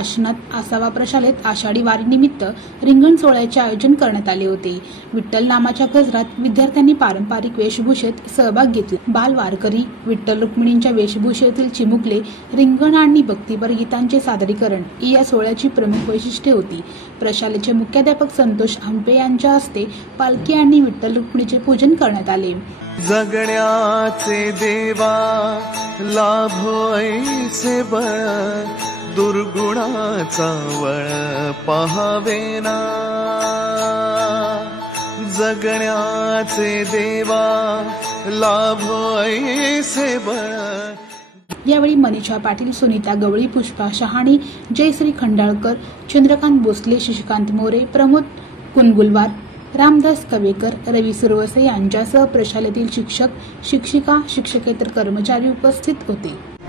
काशीनाथ आसावा प्रशालेत आषाढी वारीनिमित्त रिंगण सोहळ्याचे आयोजन करण्यात आले होते। विठ्ठल नामाच्या गजरात विद्यार्थ्यांनी पारंपरिक वेशभूषेत सहभाग घेतला। बाल वारकरी विठ्ठल रुक्मिणींच्या वेशभूषेतील चिमुकले, रिंगण आणि भक्तिपर गीतांचे सादरीकरण ही या सोहळ्याची प्रमुख वैशिष्ट्ये होती। प्रशालेचे मुख्याध्यापक संतोष हंपे यांच्या हस्ते पालखी आणि विठ्ठल रुक्मिणीचे पूजन करण्यात आले। जगण्याचे देवा लाभो ऐसे बळ, दुर्गुणाचा वळ पहावेना। जगण्याचे देवा लाभो ऐसे बळ। यावेळी मनीषा पाटील, सुनीता गवळी, पुष्पा शहाणे, जयश्री खंडाळकर, चंद्रकांत भोसले, शशिकांत मोरे, प्रमोद कुनगुलवार, रामदास कवेकर, रवी सुरवसे यांच्यासह प्रशालेतील शिक्षक, शिक्षिका, शिक्षकेतर कर्मचारी उपस्थित होते।